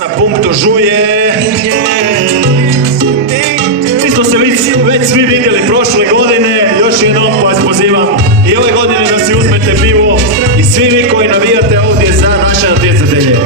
Na punktu žuje. Mi smo se već svi vidjeli prošle godine, još jednom vas pozivam i ove godine da si uzmete pivo i svi vi koji navijate ovdje za naše natjecatelje.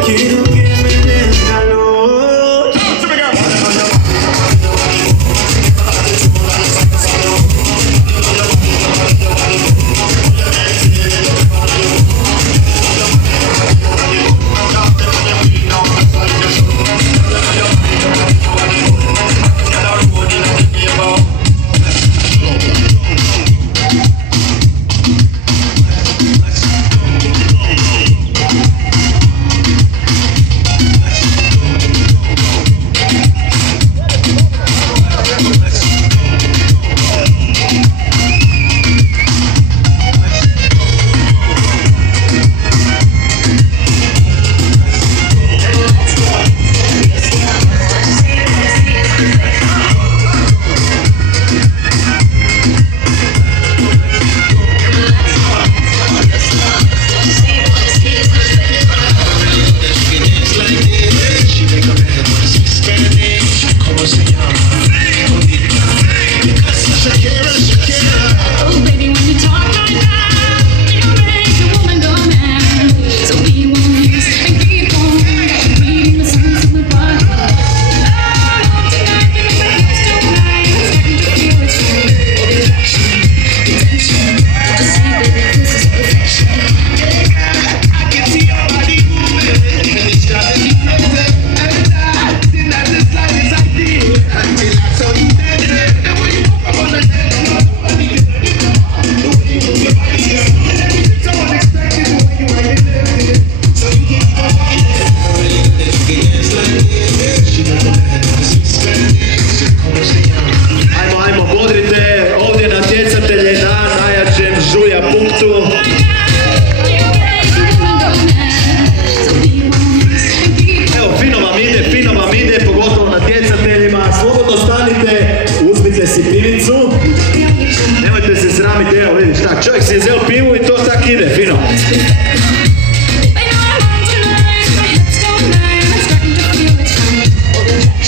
Nemojte se sramiti, evo vidiš, tak, čovjek si je zel pivu i to tak ide, fino.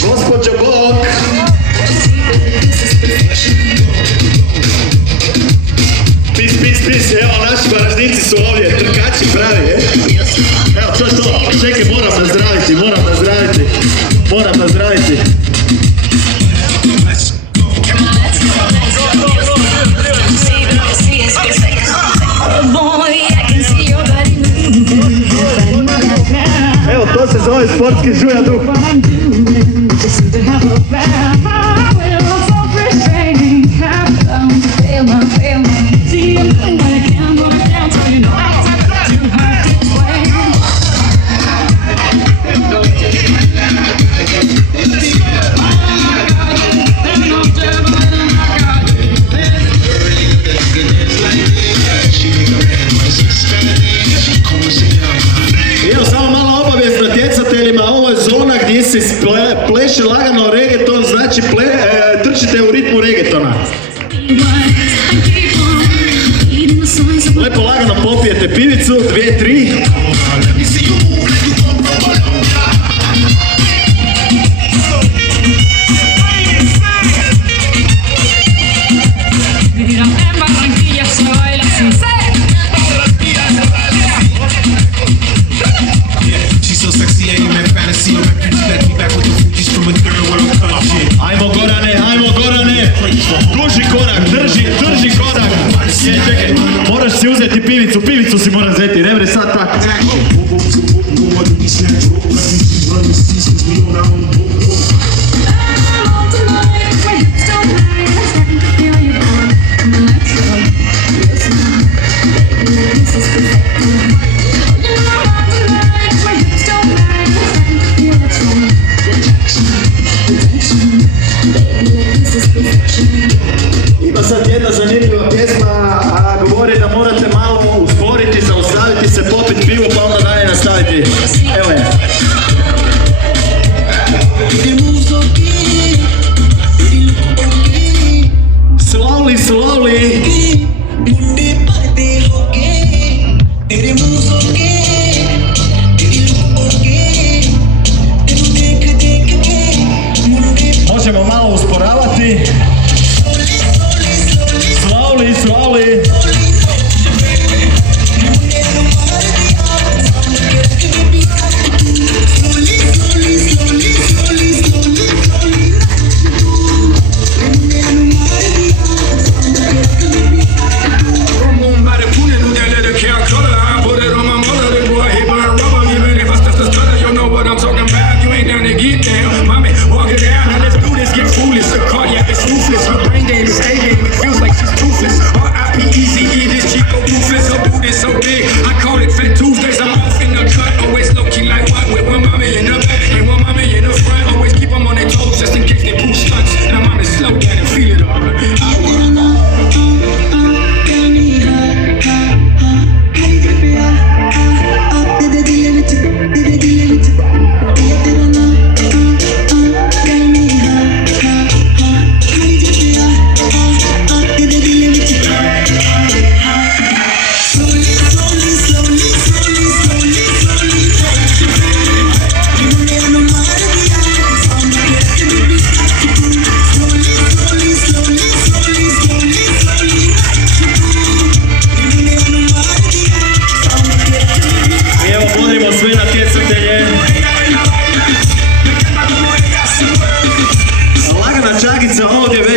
Gospođo Bog! Pis, evo naši Varaždinci su ovdje, trkači pravi, Evo, to, čekaj, moram nazdraviti. Evo, to se zove sportski žuja duh. Gdje se pleše lagano reggaeton, znači trčite u ritmu reggaetona. Lepo lagano popijete pivicu, 2, 3. Ajmo Gorane, duži korak, drži korak. Čekaj, moraš si uzeti pivicu si moraš vzeti, ne bre sad tako.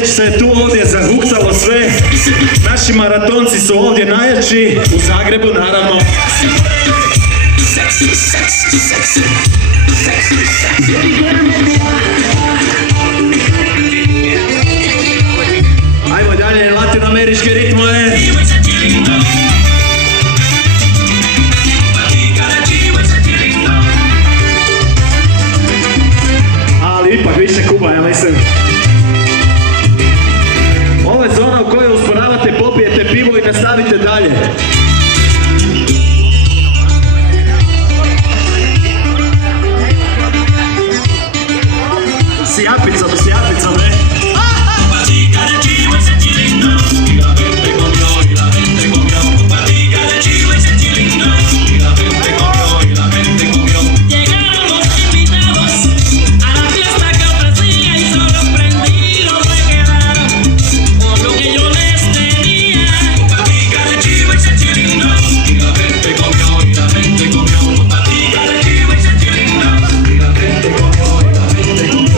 već se tu ovdje zahuktalo sve. Naši maratonci su ovdje najjači, u Zagrebu naravno. Ajmo dalje, latinoameričke ritmove. Ali ipak više Kuba, ja mislim. Ovo je zona u kojoj usporavate, popijete pivo i nastavite dalje. Sjapicom, ne?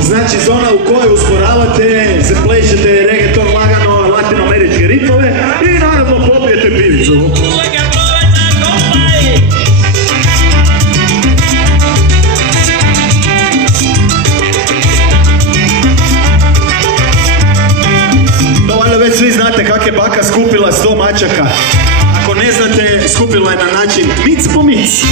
Znači zona u kojoj usporavate, se plešete reggaeton lagano, latinoameričke ritmove i naravno popijete pivicu. Pa valjda već svi znate kako je baka skupila 100 mačaka. Ako ne znate, skupila je na način mic po mic.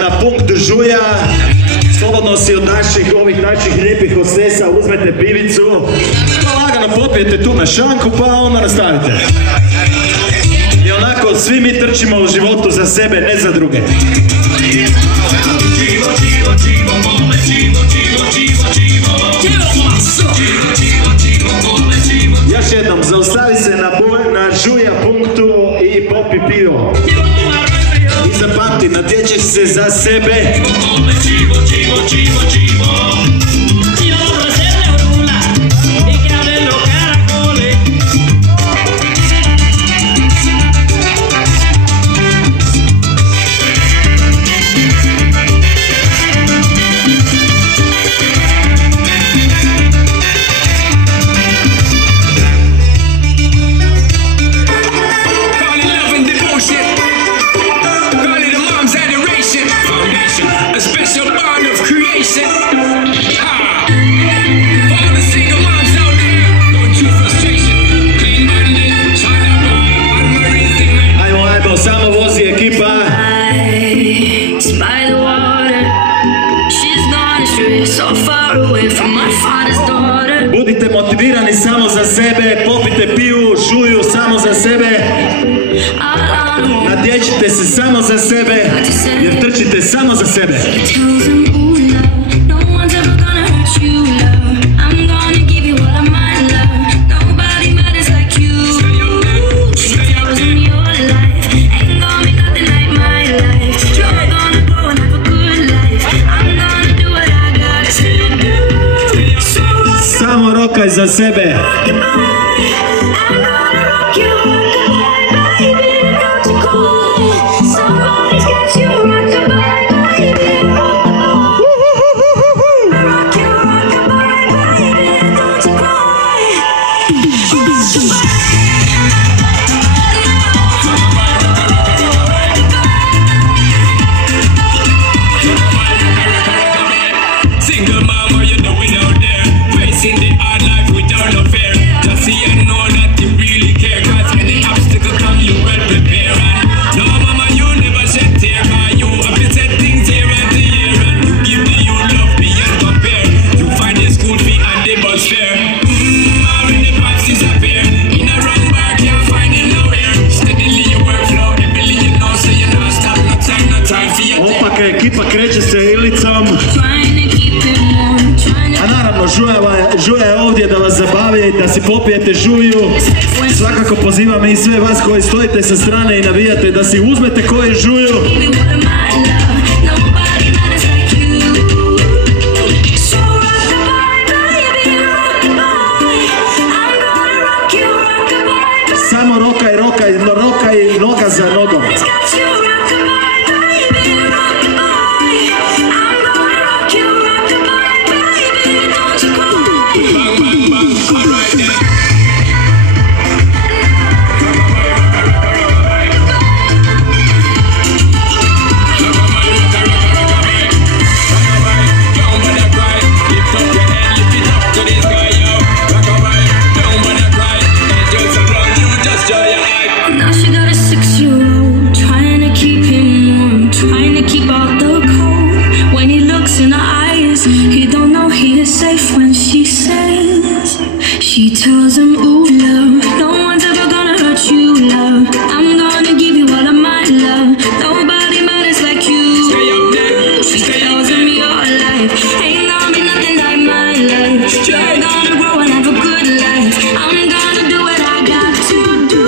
Na punkt žuja, slobodno si od ovih naših lijepih hostesa uzmete pivicu, lagano popijete tu na šanku pa onda nastavite. I onako svi mi trčimo u životu za sebe, ne za druge. Još jednom, zaustavi se na žuja punktu i popi pivo. I zapamti, natječeš se za sebe. Budite motivirani samo za sebe, popite pivu, žuju samo za sebe, natječite se samo za sebe, jer trčite samo za sebe. Samo rokaj za sebe. In the hard life without no fear, just see and know that you really care. Cause da vas zabave i da si popijete žuju. Svakako pozivam i sve vas koji stojite sa strane i navijate da si uzmete koju žuju. Samo rokaj noga za nogom. She tells him, ooh, love, no one's ever gonna hurt you, love. I'm gonna give you all of my love. Nobody matters like you. Stay up there. She tells him your life ain't gonna be nothing like my life. You're gonna grow and have a good life. I'm gonna do what I got to do.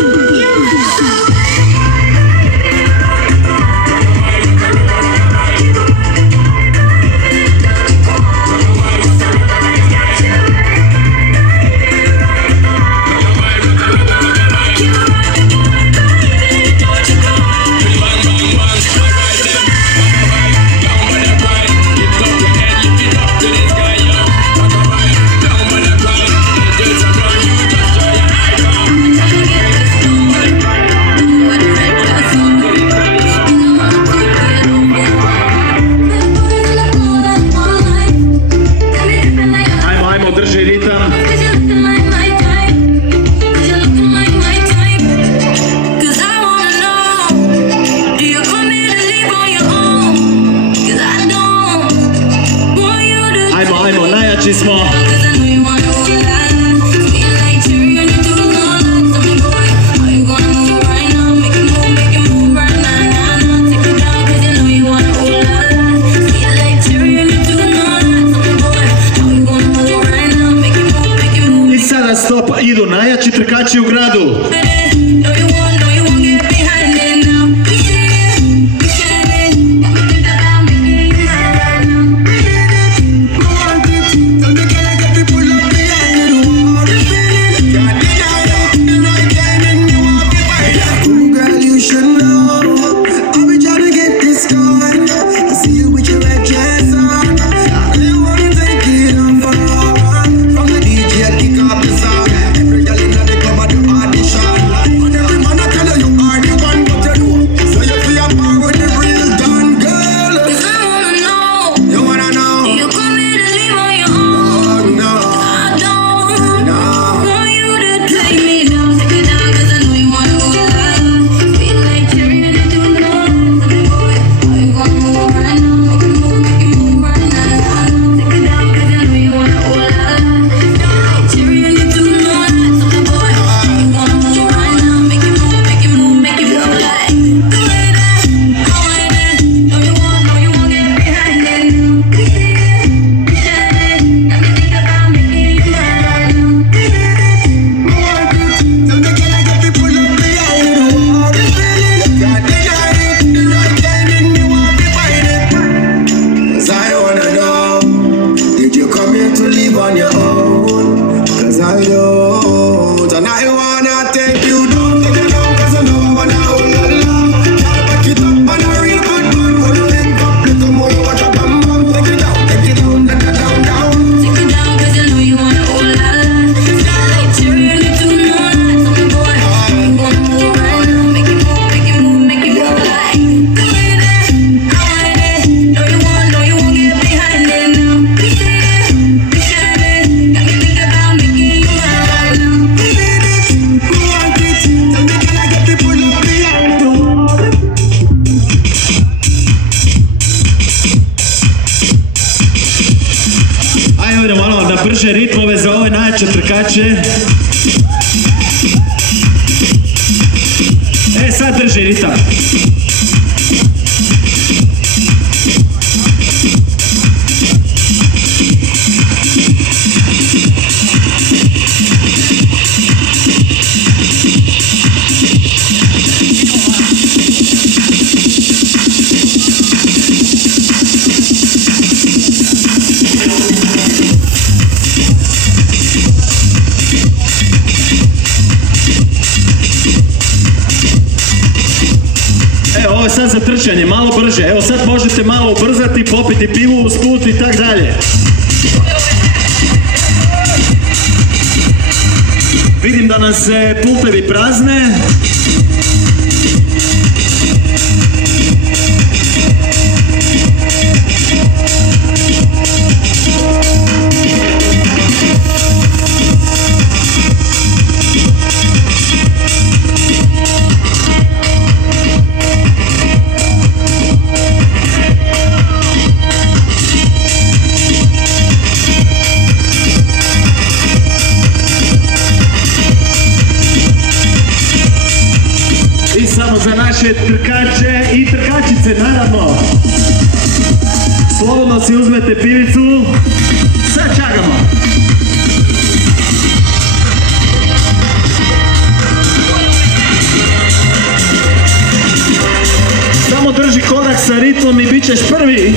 Idu najjači trkači u gradu. brže ritmove za ove najjače trkače. Sad drži ritam. brže. Evo sad možete malo ubrzati, popiti pivu usput i tak dalje. Vidim da nam se pultevi prazne. Za naše trkače i trkačice, naravno. Slobodno si uzmete pivicu. Sad čagamo. Samo drži korak sa ritmom i bit ćeš prvi.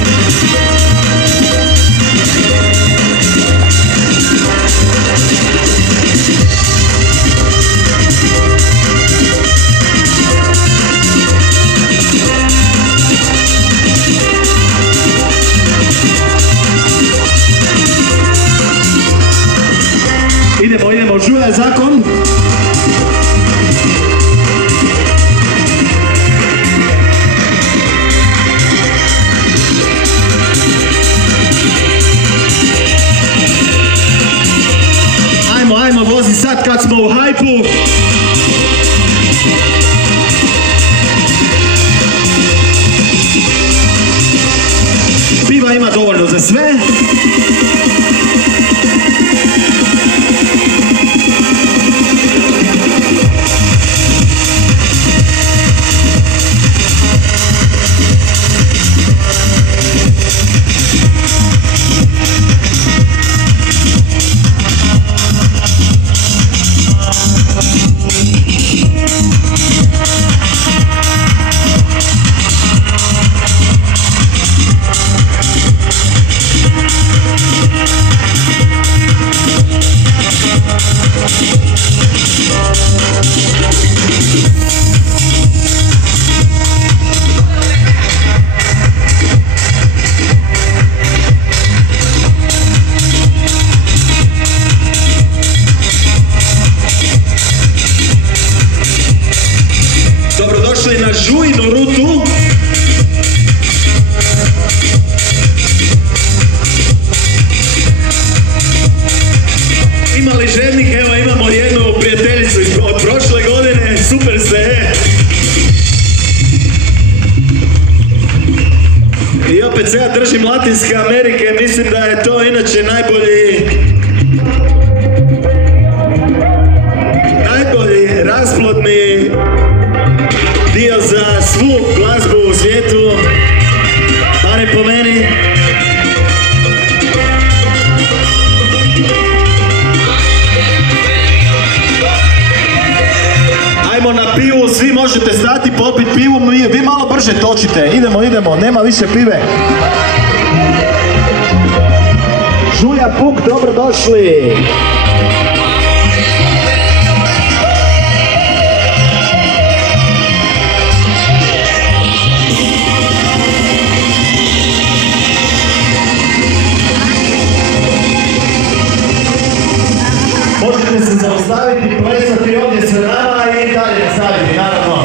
Idemo, Žulja zakon. Ajmo, vozi sad kad smo u hajpu. Piva ima dovoljno za sve. Dobrodošli na Žujinu rutu. Ima li žednik? Evo imamo jednu prijateljicu od prošle godine. Super ste! I opet se ja držim Latinske Amerike. Mislim da je to inače najbolji rasplodni dio za svu glazbu u svijetu, barem po meni. Ajmo na pivu, svi možete stati, popiti pivu, vi malo brže točite, idemo, nema više pive. Žulja Puk, dobrodošli! Možete se zaustaviti, plesati ovdje sa nama i dalje nastaviti, naravno.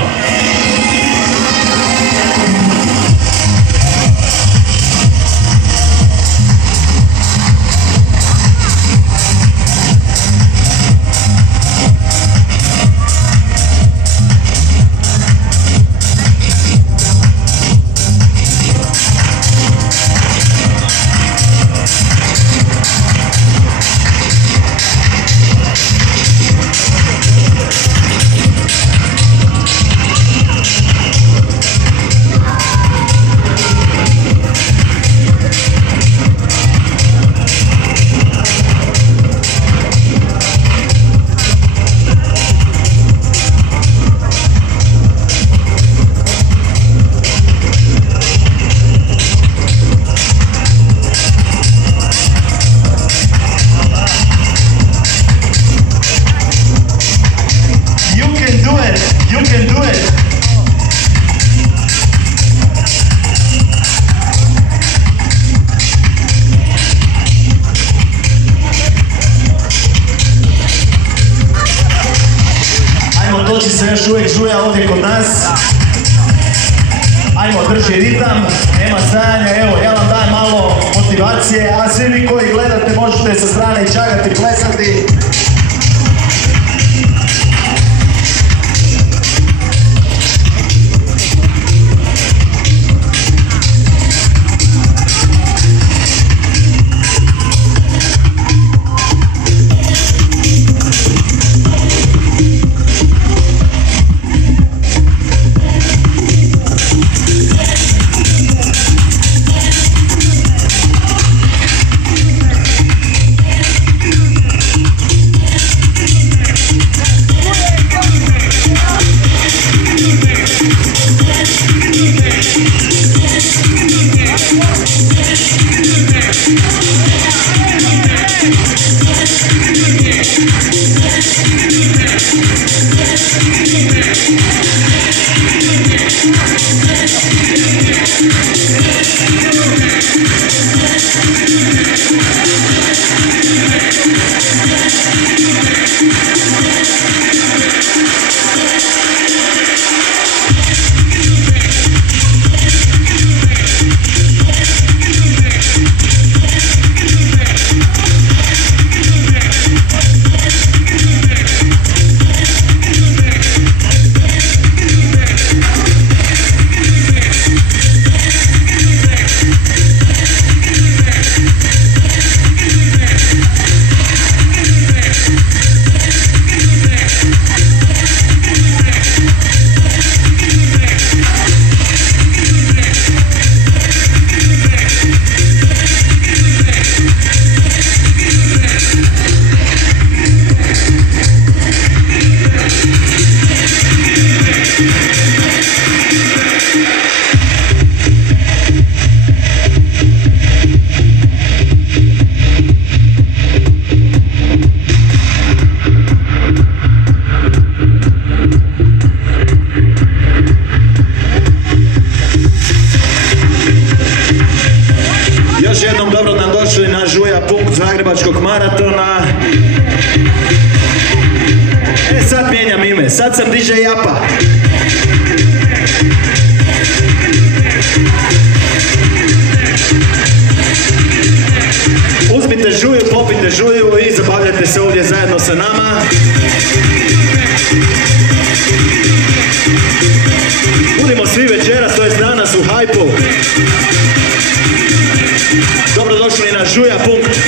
Doći se još uvijek žuja ovdje kod nas. Ajmo, drži ritam, nema stajanja, evo, ja vam dajem malo motivacije, a svi vi koji gledate možete sa strane i čagati, plesati. Zagrebačkog maratona. Sad mijenjam ime, sad sam DJ Japa. Uzmite žuju, popite žuju i zabavljajte se ovdje zajedno sa nama. Budimo svi večeras, to je danas u hajpu. Dobrodošli na Žuja Punkt.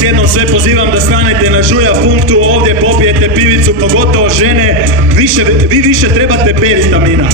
vas jednom sve pozivam da stanete na Žuja punktu, ovdje popijete pivicu, pogotovo žene, vi više trebate B vitamina.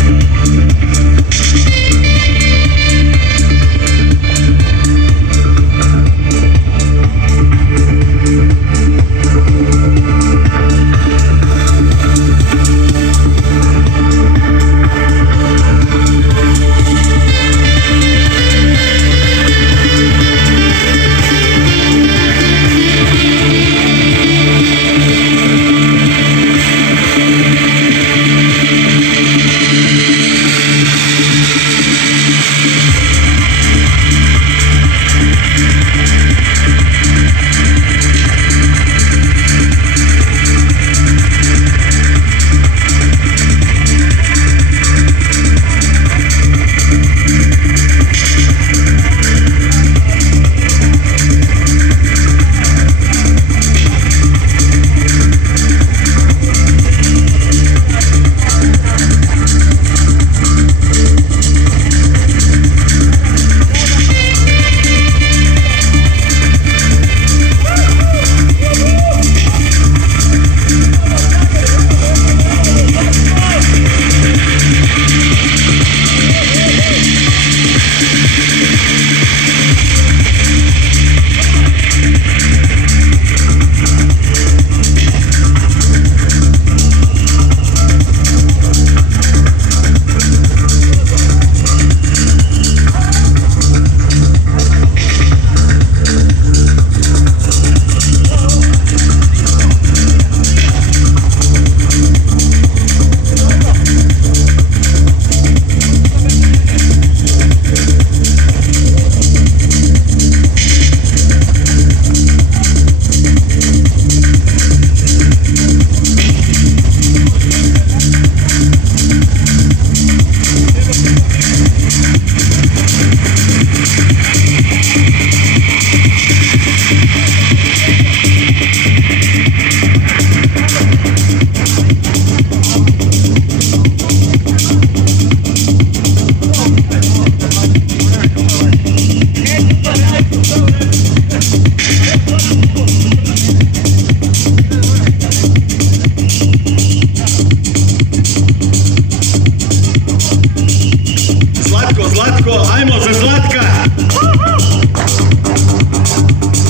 Ajmo za Zlatka!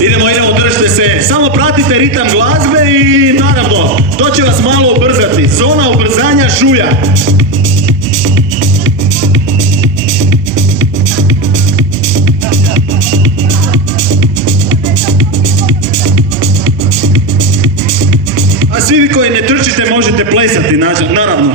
Idemo, držite se. Samo pratite ritam glazbe i naravno, to će vas malo ubrzati. Zona ubrzanja Žuja. A svi vi koji ne trčite možete plesati, naravno.